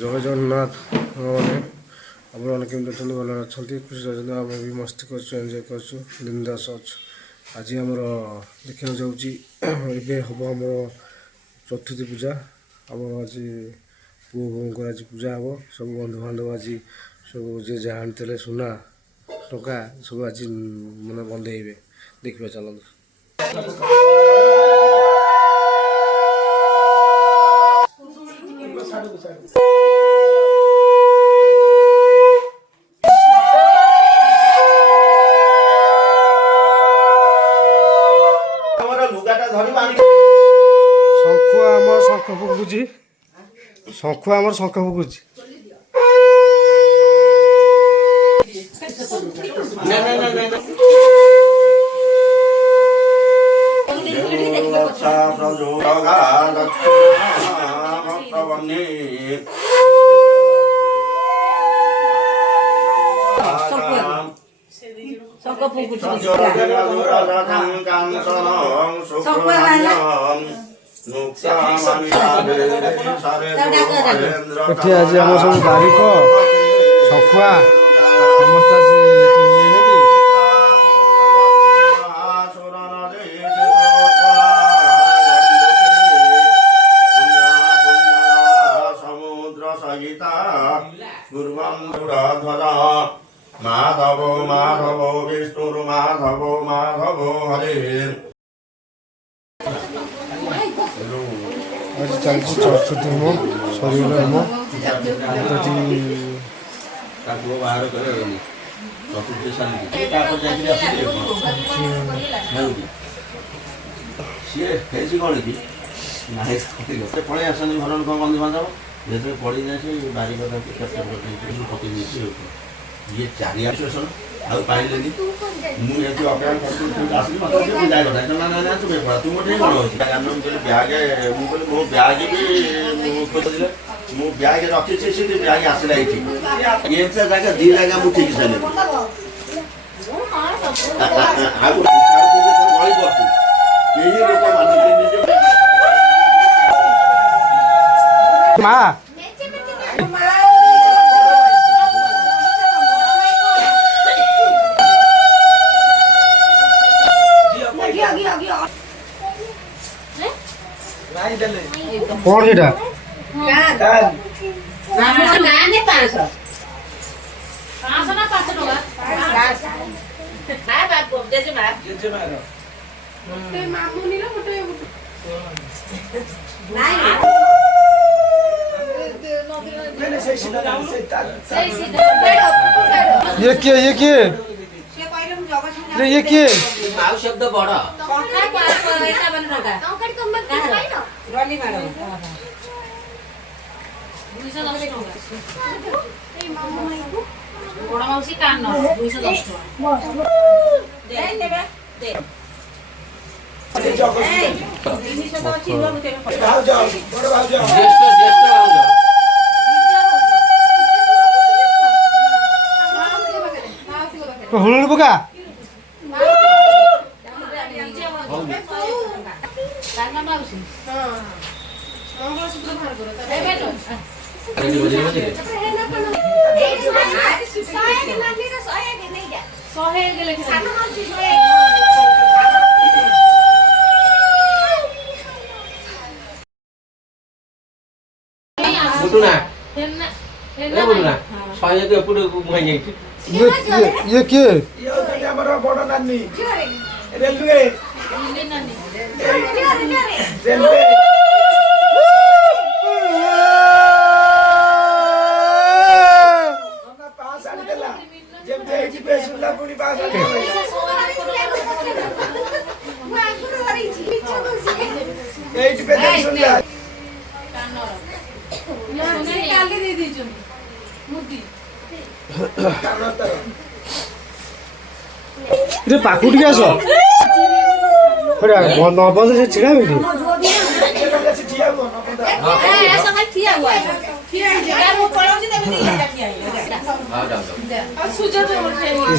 ଜୟ ଜଗନ୍ନାଥ ମାନେ ଆପଣମାନେ କେମିତି ଅଛନ୍ତି? ଭଲ ଅଛନ୍ତି, ଖୁସି ଅଛନ୍ତି? ଆମେ ବି ମସ୍ତି କରୁଛୁ, ଏନ୍ଜୟ କରୁଛୁ, ବିନ୍ଦାସ ଅଛୁ। ଆଜି ଆମର ଦେଖିବାକୁ ଯାଉଛି ଏବେ ହେବ ଆମର ଚତୁର୍ଥୀ ପୂଜା। ଆମର ଆଜି ପୁଅ ବୋଉଙ୍କର ଆଜି ପୂଜା ହେବ। ସବୁ ବନ୍ଧୁବାନ୍ଧବ ଆଜି ସବୁ ଯିଏ ଯାହା ଆଣିଥିଲେ ସୁନା ଟଙ୍କା ସବୁ ଆଜି ମାନେ ବନ୍ଦେଇବେ। ଦେଖିବା ଚାଲନ୍ତୁ। ଶଙ୍ଖ ଆମର ଶଙ୍ଖ ଫୁକୁଛି। ଏଠି ଆଜି ଆମ ସବୁ ବାରିକ ଶଖୁଆ ସମସ୍ତେ ସମୁଦ୍ର ସହିତା ମାଧବ ମାଧବ ବିଷ୍ଣୁ ମାଧବ ମାଧବ ହରେ। ଆଜି ଚାଲିଛି ଚତୁର୍ଥୀ ହୋମ, ସରିଗଲା ହୋମ। ସିଏ ହେଇଛି କ'ଣ କି ପଳେଇ ଆସନ୍ତି ଘର ଲୋକ ବନ୍ଧୁବାନ୍ଧବ, ଯେତେବେଳେ ପଡ଼ିଯାଏ ସେ ବାରିକଟା ପକେଇ ଦେଇଛି। ଇଏ ଚାରିଆଡ଼େ ଷ୍ଟେସନ ଆଉ ପାଇଲେନି। ମୁଁ ଯେହେତୁ ଅପେକ୍ଷା ଆସିଲି ମୋତେ ମୁଁ ଯାଇ କଥା ନା ତୁ ବେପଡ଼ା ତୁ ଗୋଟେ କ'ଣ ଅଛି ମୁଁ କହିଲି ବ୍ୟାଗ୍, ମୁଁ କହିଲି ମୋ ବ୍ୟାଗ୍ ବି ମୁଁ ଖୋଜିଲେ ମୁଁ ବ୍ୟାଗ୍ ରଖିଛି, ସେ ବ୍ୟାଗ୍ ଆସିଲା ଏଇଠି ଏମିତି ଜାଗା ଦୁଇ ଜାଗା ମୁଁ ଠିକ୍ ସାରିଲି। ଆଉ ଗଳି ପଡ଼ୁଛି କେହି ଲୋକ ମା କ'ଣ ସେଇଟା? ये किए ଆଉ ଶବ୍ଦ ବଡ଼ ବଡ଼ ମାଉସୀ କାନ 210 ଟଙ୍କା ହୁଳୁଳି ପକା ये किए बड़ नानी रेलवे पाखु टिके आस नबंध से छिड़ा बेटी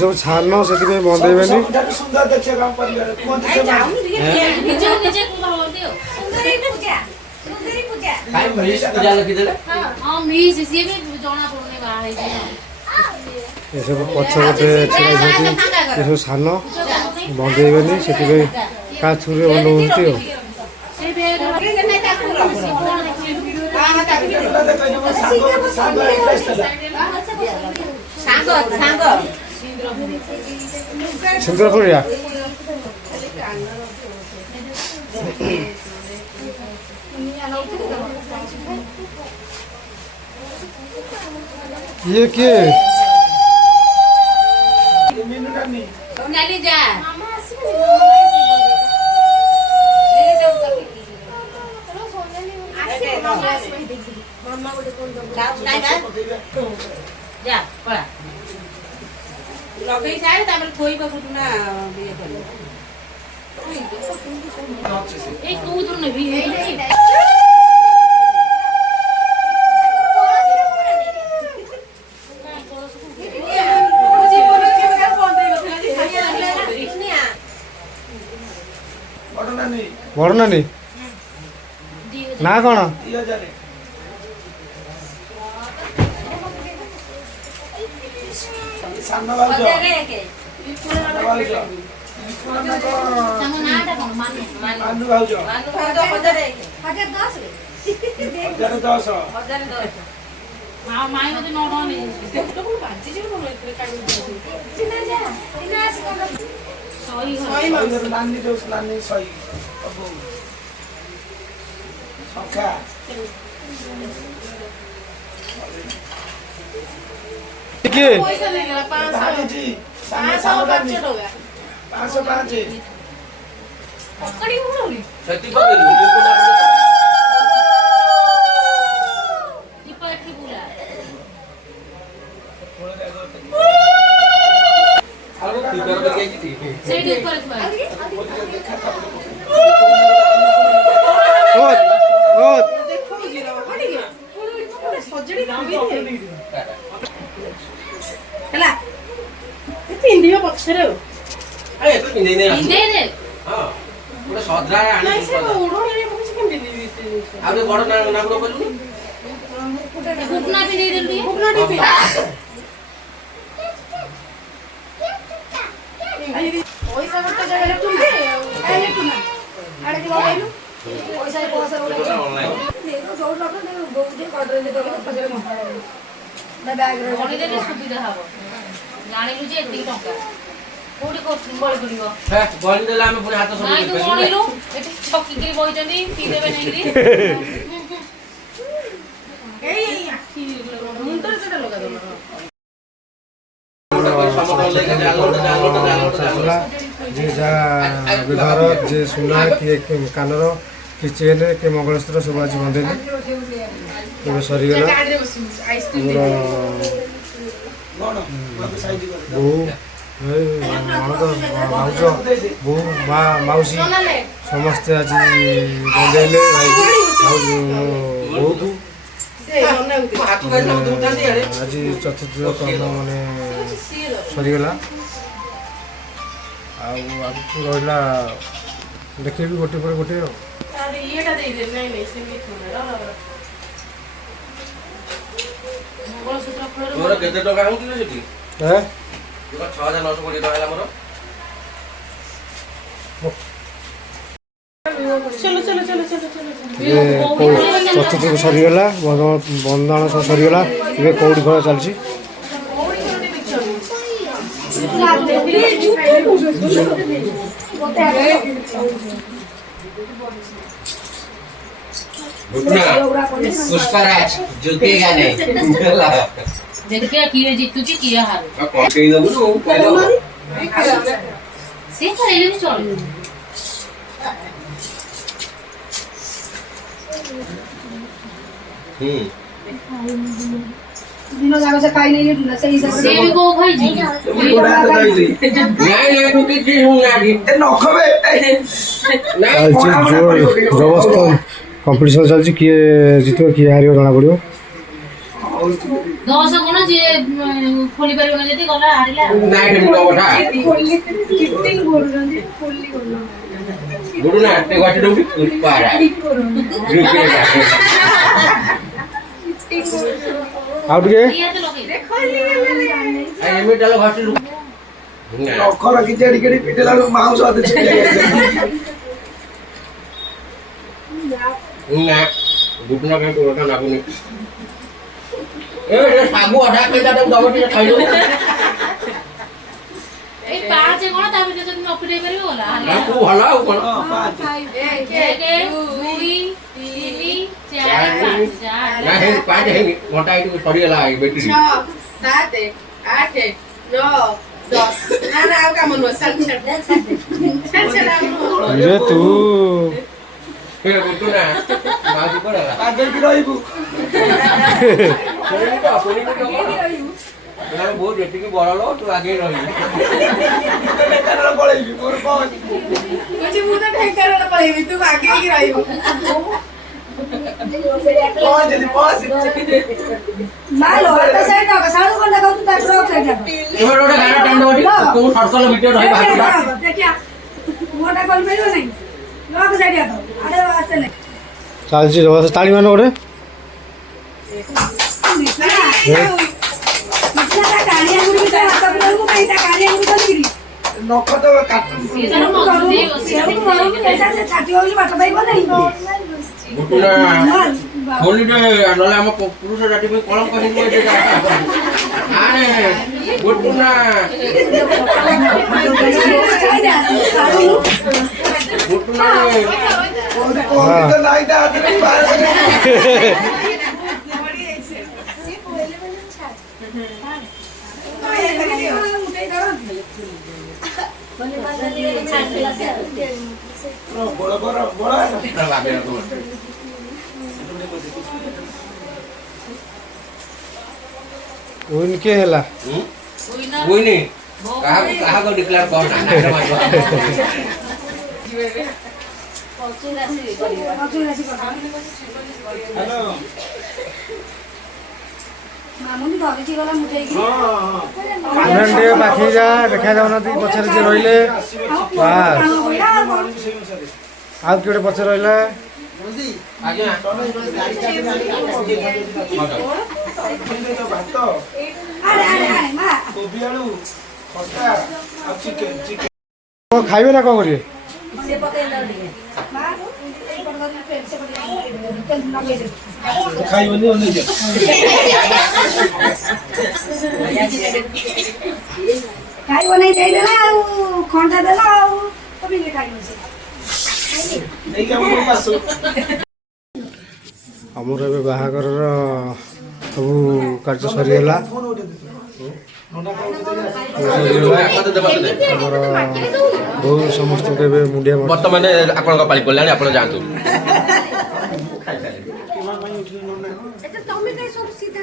सब छान से बंदेबे କାଇଁ ମିଳିଛି ପୂଜା ଲେଖିଦେଲେ ହଁ ମିସ୍ ସିଏ ବି ଜଣା ପଡୁନି ବାହା ହେଇଛି ଏସବୁ ପଛପଟେ ଛିଡ଼ା ହେଇଛନ୍ତି ଏସବୁ ସାନ ବନ୍ଦେଇବେନି ସେଥିପାଇଁ କାହା ଥ୍ରୁରେ ବନଉଛନ୍ତି ଆଉ ସେଇ ବେଗ ସିନ୍ଦୁର ପଡ଼ିଆ କିଏ କିଏ ସୋନାଲି ଯା ଯା ପଳା ଲଗେଇ ଯାଏ ତାପରେ ଥୋଇବାକୁ ନା ଇଏ କରିବ ଏଇ କୋଉଥିରୁ ନେବି ବଡ଼ ନାନୀ ନା କ'ଣ ସାନ ଭାଉଜ ତାଙ୍କ ନାଁଟା କ'ଣ ମାନୁ ଭାଉଜ 1010 ଆଉ ମାଇଁ ମତେ 9 ଟଙ୍କା ନେଇଯାଇଛି ନାନୀ ଯୋଉ ନାନୀ ସହି ଶଙ୍ଖା କିଏ ଭାଣିଜୀ ସାନ 505 ସେଠି ପକେଇଲୁ ଦୀପ ଏଠି ବୁଲା ସେଇଠି ଉପରେ ଥୁଆ ହେଲା ପିନ୍ଧିବ ପଛରେ ଆଉ ପିନ୍ଧେଇ ଦେ ଗୋଟେ ସଦ୍ରା ଆଣି ଆଉ ଗୋଟେ ବଡ ନାଗୁର କଲୁନି ବୁଟନା ପିନ୍ଧେଇ ଦେଲୁ ପଇସା ଗୋଟେ ଜାଗାରେ ଗଣିଦେଲେ ସୁବିଧା ହବ ଜାଣିଲୁ ଯେ ଏତିକି ଟଙ୍କା କୋଉଠି ବଳି ପଡିବ ଗଣି ଦେଲେ ଆମେ ପୁଣି ହାତ ନାଇଁ ତୁ ଗଣିଲୁ ଏଠି ଛକିକିରି ବଇଛନ୍ତି ପିଇ ଦେବେ ନାଇକିରି ମୁଣ୍ଡରେ ସେଟା ଲଗାଦବ ଯେ ଯାହା ବ୍ୟବହାର ଯେ ସୁନା କିଏ କାନର କି ଚେନ୍ କି ମଙ୍ଗଳସୂତ୍ର ସବୁ ଆଜି ବନ୍ଧେଇଲେ ଏବେ ସରିଗଲା ଆମର ବୋଉ ଭାଉଜ ବୋଉ ମା ମାଉସୀ ସମସ୍ତେ ଆଜି ବନ୍ଧେଇଲେ ବୋଉକୁ ଆଜି ଚତୁର୍ଥ କର୍ମ ମାନେ ସରିଗଲା ଆଉ ଆଗକୁ ରହିଲା ଦେଖେଇବି ଗୋଟେ ପରେ ଗୋଟେ ଆଉ ଇଏଟା ଦେଇଦେ ନାଇଁ ନାଇଁ ସେମିତି ମଙ୍ଗଳସୂତ୍ର ଫଳରେ ତୋର କେତେ ଟଙ୍କା ହଉଥିଲା ସେଠି 6,920 ଟଙ୍କା ହେଲା ମୋର ଚତୁର୍ଥ ସରିଗଲା ବନ୍ଦାଣ ସବୁ ସରିଗଲା ଏବେ କଉଡ଼ି ଖେଳ ଚାଲିଛି पुष्पराज झुकेगा नहीं देखिए किए जीतुची किए हार कई दबु से करेले भी चल दिनों जाके से खाई नहीं है सही से से भी को खाई जी नहीं ठुकी जी हूं आगे ନଖବେ ଜବରଦସ୍ତ କମ୍ପିଟିସନ୍ ଚାଲିଛି କିଏ ଜିତିବ କିଏ ହାରିବ ଜଣା ପଡ଼ିବ 10 କୋଣ ଯେ ଖୋଲି ପାରିବନି ଯଦି ଗଲା ହାରିଲା नहीं ठुकी बठा किटिंग बोल रहे हैं खोली बोल गुडू ना ते वाटी डोबी पारा ଆଉ ଟିକେ ଇଏ ତ ଲଗେଇ ଏମିତି ଡାଲ ଘାଟି ନଖ ରଖି ଜେଡି କେଡି ପିଟିଲା ବେଳକୁ ମାଉଁସ ଅଧେ ଛିଣ୍ଡି ଯାଇଛି। ନା ଗୁଡୁ ନା କାଇଁ ତୋରଟା ଲାଗୁନି ଏ ସାଗୁ ଅଧା ଖାଇଟା ଦବ ଟିକେ ଖାଇଦो ଏଇ ପାଞ୍ଚ କଣ ତା ଭିତରେ ଯଦି ନ ଫିଟେଇ ପାରିବ ଗଲା ନା ତୁ ଭଲ ଆଉ କଣ ହଁ, ପାଞ୍ଚ। 1 2 3 4 5 ନା ହେଇ ପାଞ୍ଚ ହେଇନି ଘଣ୍ଟା ଏଇଠି ସରିଗଲା ଏଇ ବେଟି 6 7 8 9 10 ନା ନା ଆଉ କାମ ନୁହଁ ଛାଡ ରେ ତୁ ଏ ଗୁଡୁ ନା ମାଉସି ପଡଲା ଆଗେଇକି ରହିବୁ। ବହୁତ ଯେତିକି ବଳ लो ତୁ ଆଗେଇ ରହିବୁ ଢେଙ୍କାନାଳ ପଳେଇବି ମୋର କଣ ଅଛି? କହୁଛି ମୁଁ ତ ଢେଙ୍କାନାଳ ପଳେଇବି ତୁ ଆଗେଇକି ରହିବୁ ପହଞ୍ଚିଲି ପହଞ୍ଚି ମାଲୋ ତ ସାଇଡ ନ ସାଡୁ କୋନ ଦେଖୁ ତା ଟ୍ରକ୍ ସାଇଡ ଏবার ওটা গাড়া টান্ড ওটি কোন সরকল ভিডিও রহিবা হাতটা ଦେଖିଆ ମୋଟା କଲ ମିଳିବ ନାହିଁ ଲୋକ ସାଇଡ ଆସ ଆରେ ଆସେ ନାହିଁ ଚାଲିଛି ତାଳି ମାନ ଗୋଟେ କାଳିଆ ଗୁଡି ଭିତରେ ହାତ ପୁରେଇବୁ କାଇଁ ତା କାଳିଆ ଗୁଡି କରିକିରି ନଖ ତ କାଟୁ ସିଏ ତାର ମଜୁରୀ ଛାଟି ହଉଛି ବାଟ ପାଇବ ନାହିଁ ଗୁଟୁନା ହୋଲିଟେ ନଲେ ଆମ ପୁରୁଷ ଜାତି ପାଇଁ କଳଙ୍କ ହେଇଯିବ ଏଟା ଆରେ ଗୁଟୁନା ଗୁଟୁନା କୋଉଠି ତ ନାଇଁ ତା ହାତରେ ପାର ବଡ ବଡ ବଡ ୱିନ୍ କିଏ ହେଲା ବୁଇନି କାହାକୁ ଡିକ୍ଲେୟାର କର ନା ମାମୁନି ଧରିଛି ଗଲା ମୁଠେଇକି ଟିକେ ପାଖେଇ ଯା ଦେଖା ଯାଉନାହାନ୍ତି ପଛରେ ଯିଏ ରହିଲେ ବାସ୍ ଆଉ କିଏ ଗୋଟେ ପଛରେ ରହିଲା ଆଜ୍ଞା ଭାତ ଆରେ ଆରେ ଆରେ ମା କୋବି ଆଳୁ ଖଟା ଆଉ ଚିକେନ ଚିକେନ କଣ ଖାଇବେ ନା କଣ କରିବେ ମା ଏଇପଟ କରି ଫେର ସେପଟ ଲଗେଇଦେ ଖାଇବନି ଅନେଇଛ ଖାଇବ ନାହିଁ ଦେଇଦେଲା ଆଉ ଖଣ୍ଡା ଦେଲା ଆଉ ତମେ ଇଏ ଖାଇବ ସେ ନେଇକି ଆମ ଘରକୁ ଆସୁ ଆମର ଏବେ ବାହାଘରର ସବୁ କାର୍ଯ୍ୟ ସରିଗଲା ଆମର ବୋଉ ସମସ୍ତଙ୍କୁ ଏବେ ମୁଣ୍ଡିଆ ମାରୁଛି। ବର୍ତ୍ତମାନ ଆପଣଙ୍କ ପାଳି ପଡ଼ିଲାଣି ଆପଣ ଯାଆନ୍ତୁ ତମେ କାଇଁ ସବୁ ସିଧା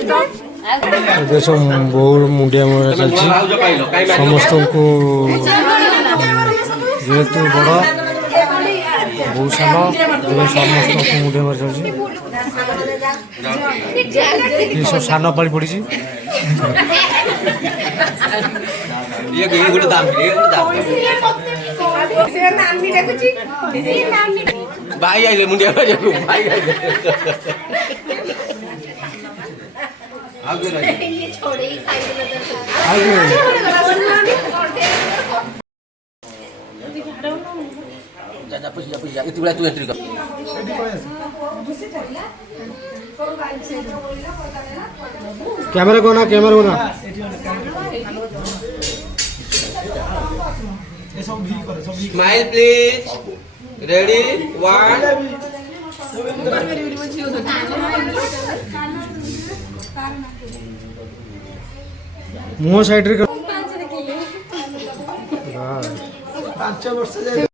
ଏବେ ସବୁ ବୋଉ ମୁଣ୍ଡିଆ ମରା ଚାଲିଛି ସମସ୍ତଙ୍କୁ ଯେହେତୁ ବଡ଼ ବୋଉ ସାନ ଏବେ ସମସ୍ତଙ୍କୁ ମୁଣ୍ଡିଆ ମାରି ଚାଲିଛି କିଏ ସବୁ ସାନ ପାଳି ପଡ଼ିଛି ଭାଇ ଆଇଲେ ମୁଣ୍ଡିଆ ମାରିବାକୁ ଭାଇ ଆଇଲେ ଆଉ କିଏ ରହିଲେ? जा पुछ जा इतनी बड़ा तू एंट्री कर कैमरा कोना स्माइल प्लीज रेडी 1 मुंह साइड रे 5 ବର୍ଷ